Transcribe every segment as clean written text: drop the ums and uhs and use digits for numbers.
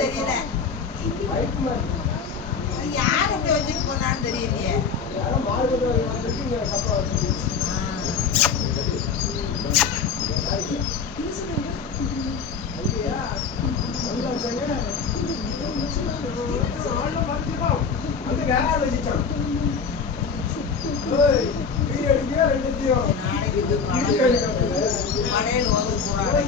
தெரியல. யார் அப்படி வச்சுட்டு போனான்னு தெரியலையே. மழையில் ஒதுக்கூடாது.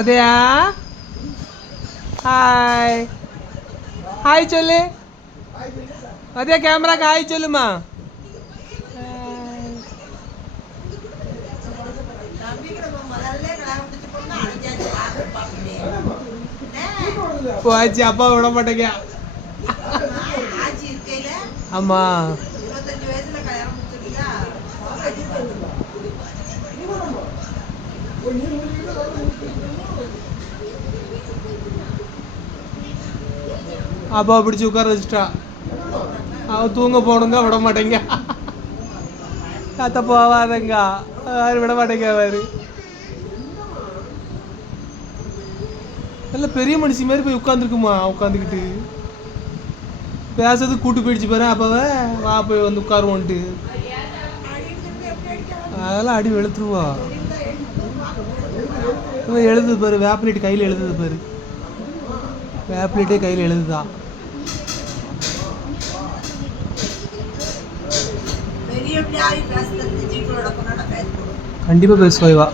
அதையா ஹாய் ஹாய் சொல்லு அதே கேமராக்கு ஹாய் சொல்லுமா. போச்சு அப்பா விட மாட்டேங்க. ஆமா அப்பா பிடிச்சி உட்கார வச்சுட்டா. அவ தூங்க போனுங்க விட மாட்டேங்க. கத்த போவாதங்க விட மாட்டேங்க. அவரு நல்ல பெரிய மனுஷி மாதிரி போய் உட்காந்துருக்குமா. உட்காந்துக்கிட்டு பேசுறது கூட்டு போயிடுச்சு பாரு. அப்பவே வா போய் வந்து உட்காருவோன்ட்டு அதெல்லாம் அடி வெளுத்துருவா. எழுதுது பாரு வேப்பிலிட்டு கையில் எழுதுது பாரு. வேப்பிலிட்டே கையில் எழுதுதான். கண்டிப்பாக பேசுவாய்வா.